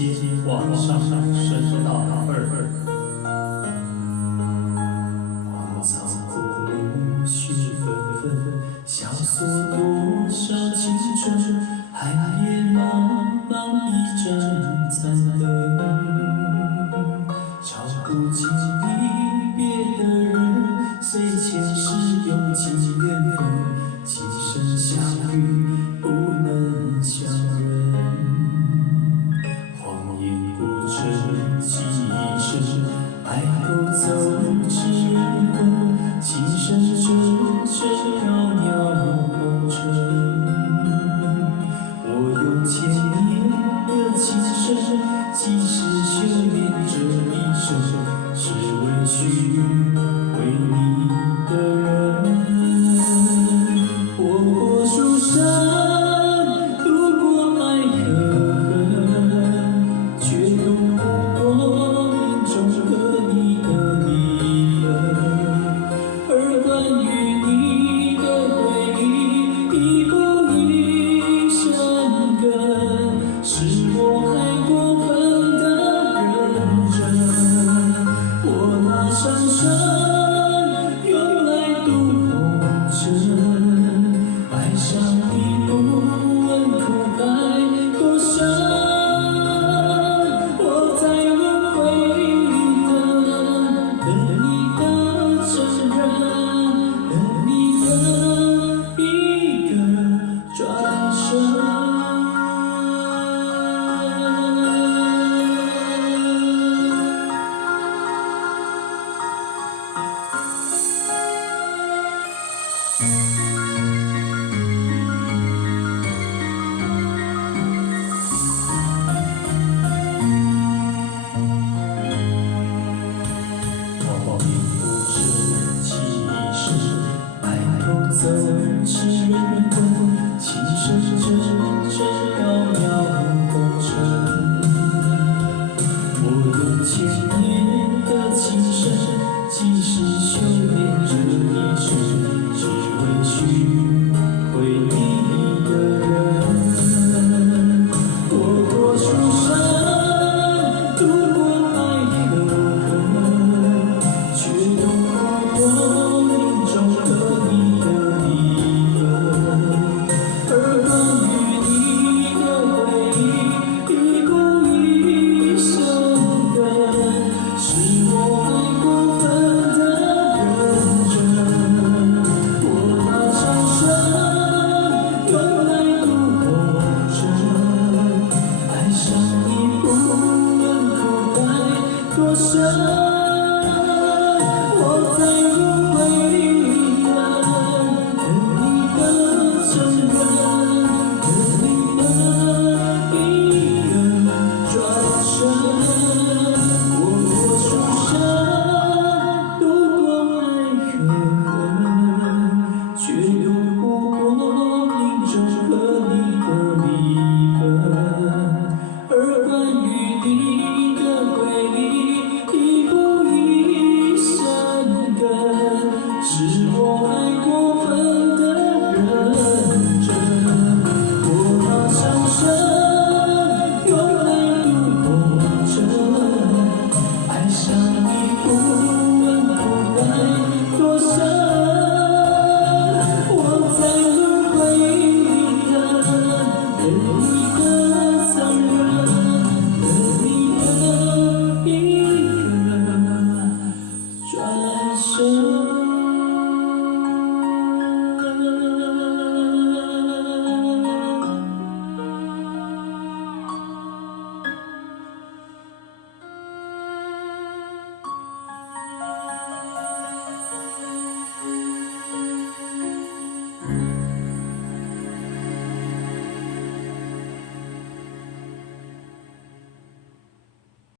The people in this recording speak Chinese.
阶往上升到2。荒草枯木絮纷纷，萧索多少青春，寒夜茫茫一盏残灯。照顾经离别的人，虽前世有情缘分，今生相遇不能相认。荒野孤城几生，白头走至人魂，情深深深渺渺红尘。我用千年的情深，几世修炼这一生，只为去为你的人。我过树山，路过爱河，却渡不过命中和你的离分。而关于你的回忆，已不一生根，是我太过分的认真。我拿山川用来渡红尘，爱上你不问苦海多深。我在轮回里等你的承认，等你的一个转身。荒野孤城几生，白头走至人魂，情深深深渺渺红尘。我用千年的情深，几世修炼这一生，只为去回你的人。我过树山，渡过爱河，却渡不过命中和你的离分。而关于你的回忆，已不一生根，是我太过分的认真。我拿长生用来渡红尘，爱上你不问苦海多深。